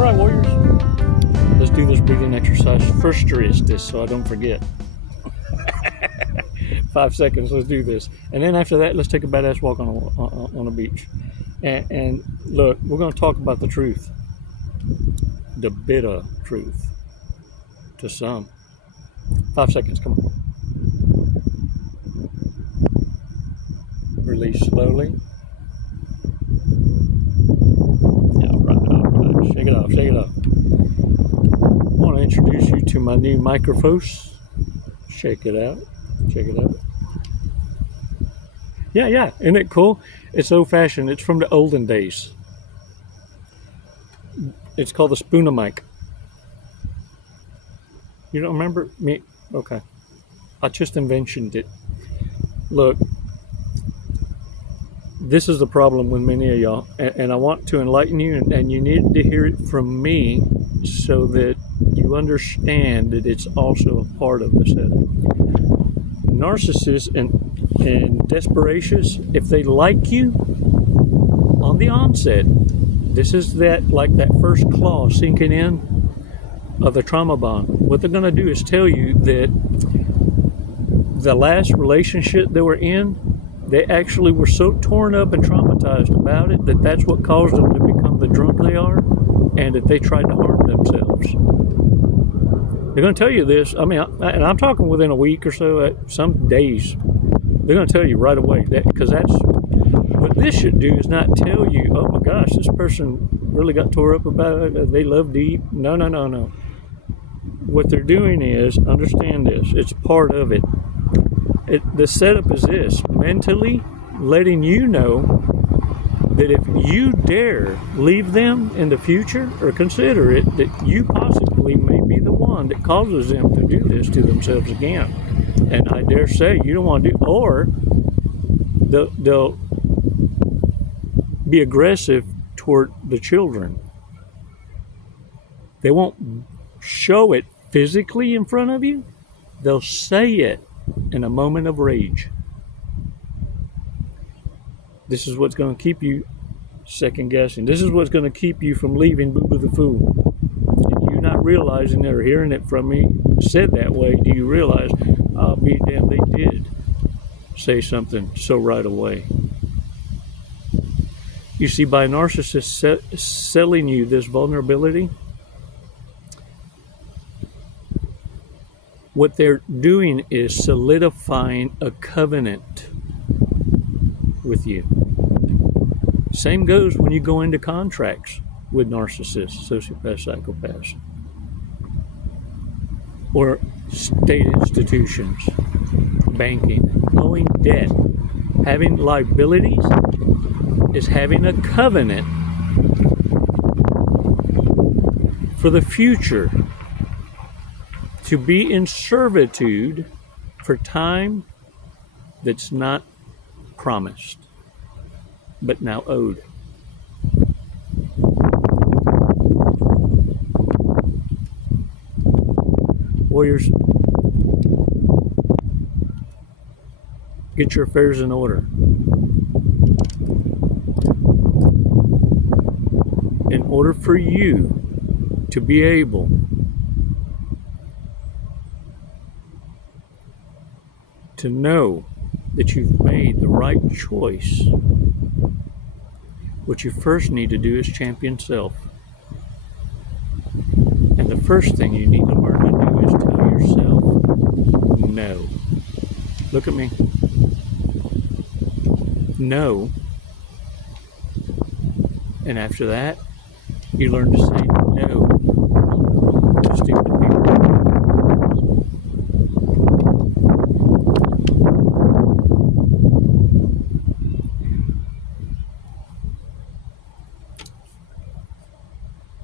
All right, warriors. Let's do this breathing exercise. First, this so I don't forget. 5 seconds. Let's do this, and then after that, let's take a badass walk on a beach. And look, we're going to talk about the truth, the bitter truth, to some. 5 seconds. Come on. Release slowly. All right. Shake it off. Shake it off. I want to introduce you to my new microphones. Shake it out. Check it out. Yeah. Isn't it cool? It's old-fashioned. It's from the olden days. It's called the Spooner mic. You don't remember me? Okay. I just invented it. Look, this is the problem with many of y'all, and I want to enlighten you, and you need to hear it from me so that you understand that it's also a part of the setup. Narcissists and desperations, if they like you on the onset, this is that first claw sinking in of the trauma bond. What they're going to do is tell you that the last relationship they were in, they actually were so torn up and traumatized about it that that's what caused them to become the drunk they are, and that they tried to harm themselves. They're going to tell you this. I mean, and I'm talking within a week or so, some days. They're going to tell you right away, because that's what this should do, is not tell you, oh my gosh, this person really got tore up about it, they love deep. No. What they're doing is, understand this, it's part of it. The setup is this: mentally letting you know that if you dare leave them in the future, or consider it, that you possibly may be the one that causes them to do this to themselves again. And I dare say you don't want to do, or they'll be aggressive toward the children. They won't show it physically in front of you. They'll say it in a moment of rage. This is what's going to keep you second guessing. This is what's going to keep you from leaving Boo Boo the Fool. And you not realizing it or hearing it from me said that way, do you realize, I'll be damned, they did say something so right away. You see, by narcissists selling you this vulnerability, what they're doing is solidifying a covenant with you. Same goes when you go into contracts with narcissists, sociopaths, psychopaths, or state institutions, banking, owing debt, having liabilities is having a covenant for the future to be in servitude for time that's not promised, but now owed. Warriors, get your affairs in order. In order for you to be able to know that you've made the right choice, what you first need to do is champion self. And the first thing you need to learn to do is tell yourself no. Look at me. No. And after that, you learn to say no to stupid people.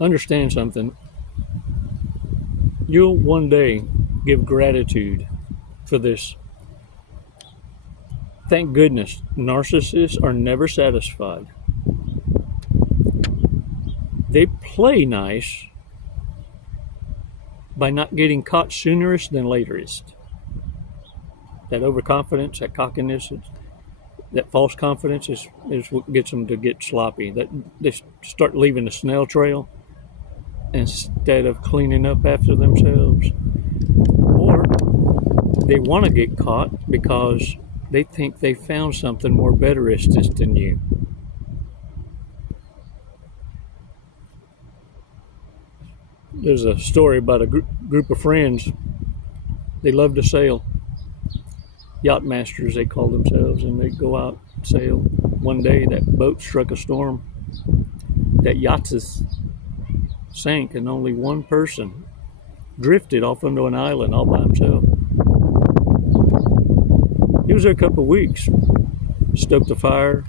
Understand something. You'll one day give gratitude for this. Thank goodness, narcissists are never satisfied. They play nice by not getting caught soonerest than laterist. That overconfidence, that cockiness, that false confidence is what gets them to get sloppy. That they start leaving a snail trail. instead of cleaning up after themselves. Or they want to get caught because they think they found something more betterist than you. There's a story about a group of friends. They love to sail. Yacht masters, they call themselves, and they go out and sail. One day, that boat struck a storm. That yacht sank, and only one person drifted off onto an island all by himself. He was there a couple of weeks, stoked a fire,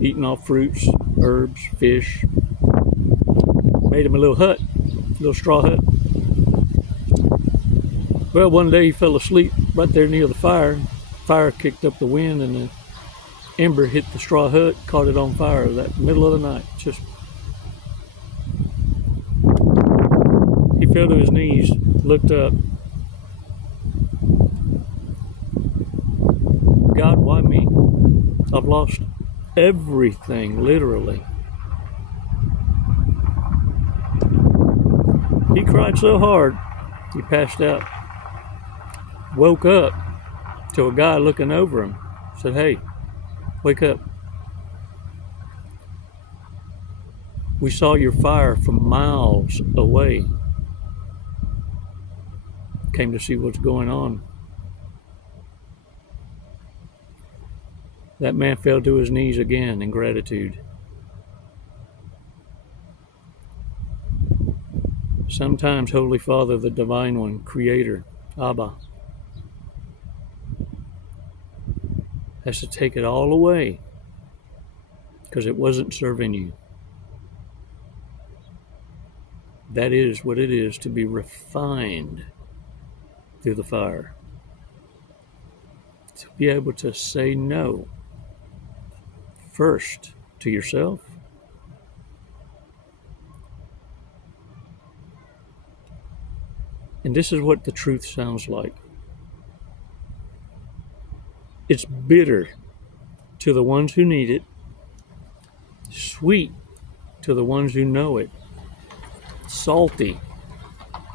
eating off fruits, herbs, fish. Made him a little hut, a little straw hut. Well, one day he fell asleep right there near the fire. Fire kicked up the wind, and the ember hit the straw hut, caught it on fire that middle of the night. He fell to his knees, looked up. God, why me? I've lost everything, literally. He cried so hard, he passed out. Woke up to a guy looking over him. Said, "Hey, wake up. We saw your fire from miles away. Came to see what's going on." That man fell to his knees again in gratitude. Sometimes Holy Father, the Divine One, Creator, Abba, has to take it all away because it wasn't serving you. That is what it is to be refined through the fire. To be able to say no first to yourself, and this is what the truth sounds like. It's bitter to the ones who need it, sweet to the ones who know it, salty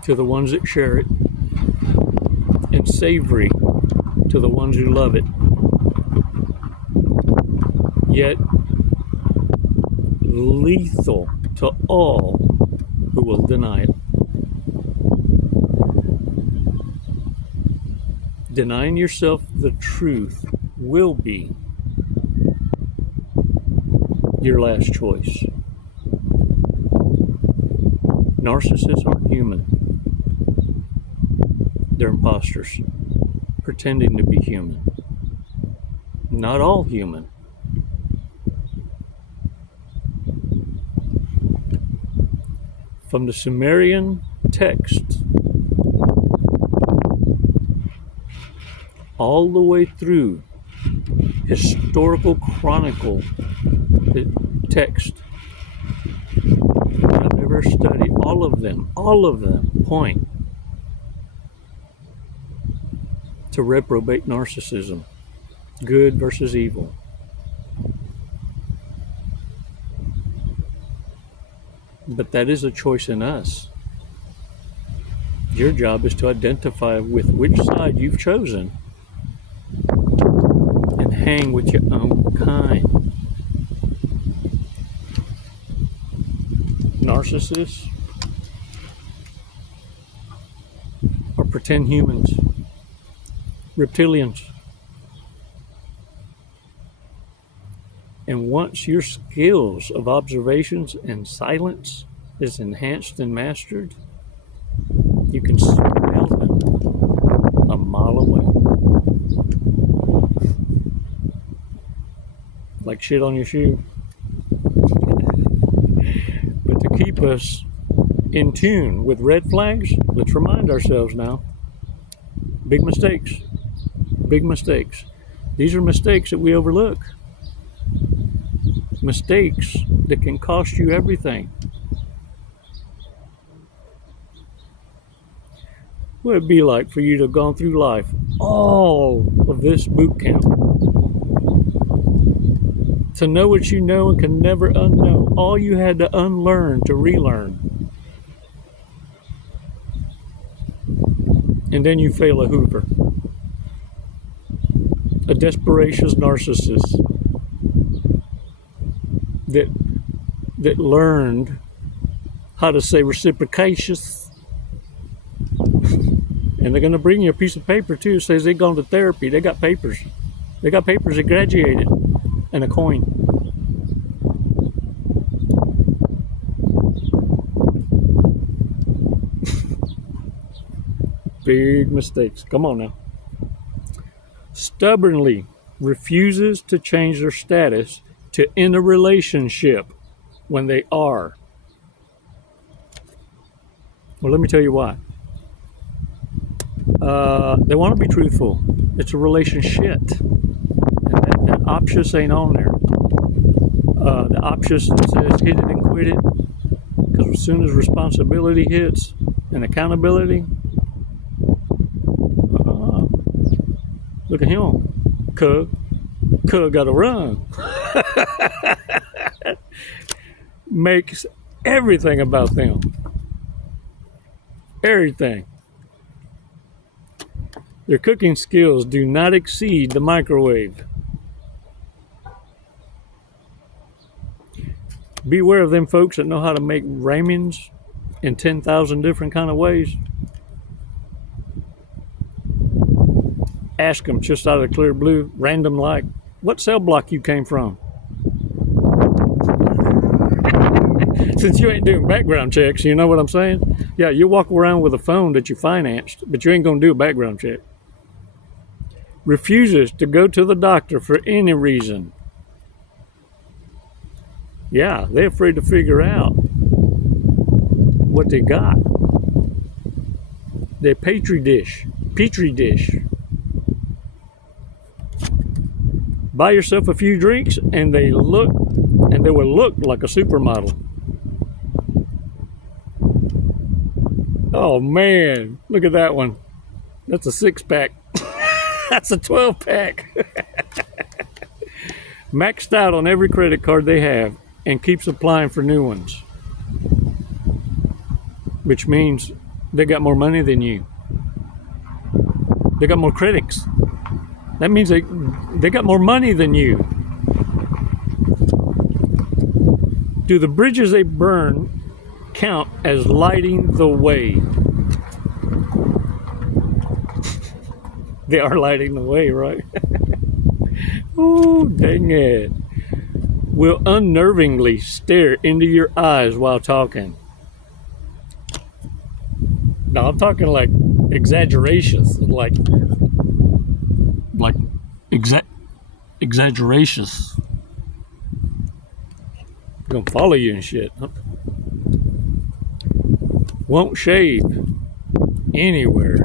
to the ones that share it, and savory to the ones who love it. Yet lethal to all who will deny it. Denying yourself the truth will be your last choice. Narcissists aren't human. They're impostors, pretending to be human. Not all human. From the Sumerian text all the way through historical chronicle text that I've ever studied, all of them point to reprobate narcissism, good versus evil. But that is a choice in us. Your job is to identify with which side you've chosen and hang with your own kind. Narcissists are pretend humans, reptilians. And once your skills of observations and silence is enhanced and mastered, you can smell them a mile away. Like shit on your shoe. But to keep us in tune with red flags, let's remind ourselves now. Big mistakes. Big mistakes. These are mistakes that we overlook. Mistakes that can cost you everything. What would it be like for you to have gone through life, all of this boot camp, to know what you know and can never unknow, all you had to unlearn to relearn, and then you fail a Hoover. A desperacious narcissist that learned how to say reciprocacious. And they're going to bring you a piece of paper too. It says they've gone to therapy. They got papers. They got papers. They graduated. And a coin. Big mistakes. Come on now. Stubbornly refuses to change their status to end a relationship when they are. Well, let me tell you why. They want to be truthful. It's a relationship. That option ain't on there. The option says hit it and quit it. Because as soon as responsibility hits and accountability, look at him. Cuz gotta run. Makes everything about them. Everything. Their cooking skills do not exceed the microwave. Beware of them folks that know how to make ramens in 10,000 different kind of ways. Ask them just out of the clear blue, random like, what cell block you came from? Since you ain't doing background checks, you know what I'm saying? Yeah, you walk around with a phone that you financed, but you ain't gonna do a background check. Refuses to go to the doctor for any reason. Yeah, they're afraid to figure out what they got. They're petri dish. Buy yourself a few drinks and they will look like a supermodel. Oh man, look at that one. That's a 6-pack. That's a 12-pack. Maxed out on every credit card they have and keeps applying for new ones. Which means they got more money than you. They got more critics. That means they got more money than you. Do the bridges they burn count as lighting the way? They are lighting the way, right? Oh, dang it. Will unnervingly stare into your eyes while talking. No, I'm talking like exaggerations, exaggerations. Gonna follow you and shit. Won't shave anywhere.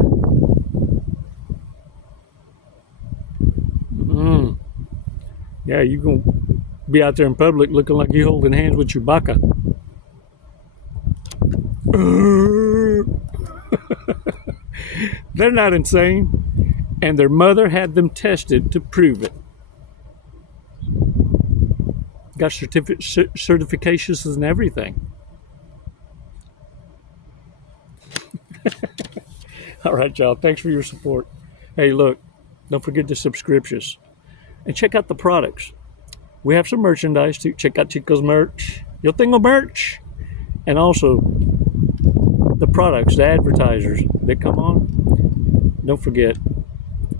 Yeah, you gonna be out there in public looking like you holding hands with Chewbacca. They're not insane, and their mother had them tested to prove it. Got certifications and everything. All right, y'all. Thanks for your support. Hey, look, don't forget the subscriptions. And check out the products. We have some merchandise too. Check out Chico's merch. Yo tengo merch. And also the products, the advertisers that come on. Don't forget,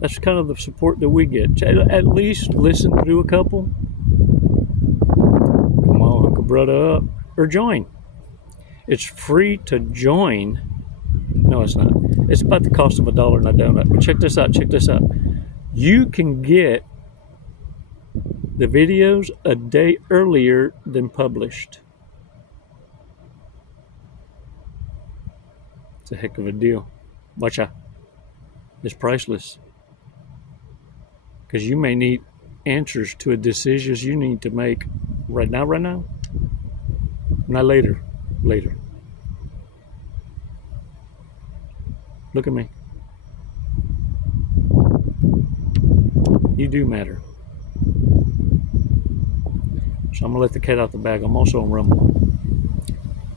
that's kind of the support that we get. At least listen through a couple. Come on, hook a brother up. Or join. It's free to join. No, it's not. It's about the cost of $1 and a donut. But check this out. You can get the videos a day earlier than published. It's a heck of a deal. Watch out. It's priceless. Because you may need answers to a decisions you need to make right now. Not later. Look at me. You do matter. So I'm going to let the cat out the bag. I'm also on Rumble.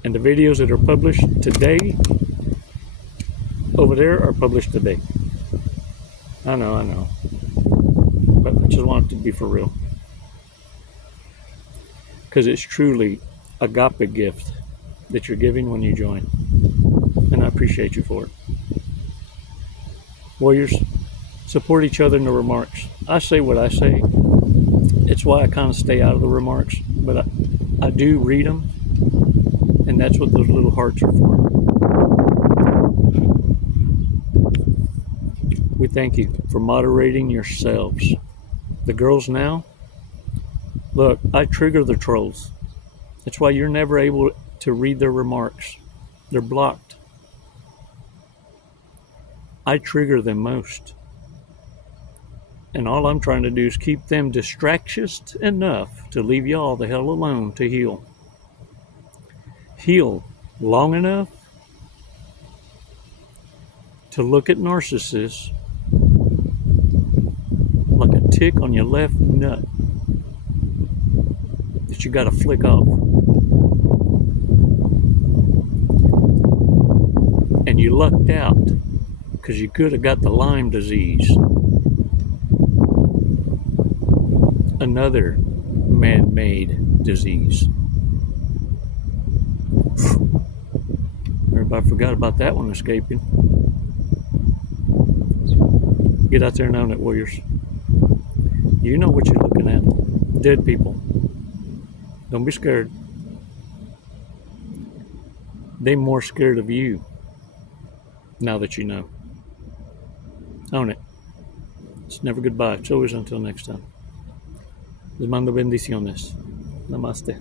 And the videos that are published today over there are published today. I know. But I just want it to be for real. Because it's truly agape gift that you're giving when you join. And I appreciate you for it. Warriors, support each other in the remarks. I say what I say. It's why I kind of stay out of the remarks. But I do read them. And that's what those little hearts are for. We thank you for moderating yourselves. The girls now, look, I trigger the trolls. That's why you're never able to read their remarks. They're blocked. I trigger them most. And all I'm trying to do is keep them distractious enough to leave y'all the hell alone to heal. Heal long enough to look at narcissists like a tick on your left nut that you got to flick off. And you lucked out because you could have got the Lyme disease. Another man-made disease. Everybody forgot about that one escaping. Get out there and own it, warriors. You know what you're looking at. Dead people. Don't be scared. They're more scared of you now that you know. Own it. It's never goodbye. It's always until next time. Les mando bendiciones. Namaste.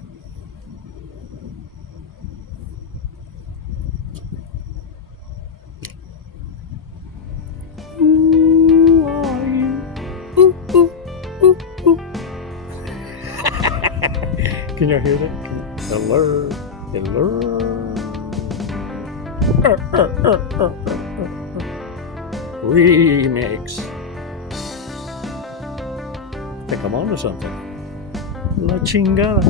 Who are you? Ooh, ooh, ooh, ooh. Can y'all hear that? Hello. Hello. Remix. I think I'm on to something. La chingada.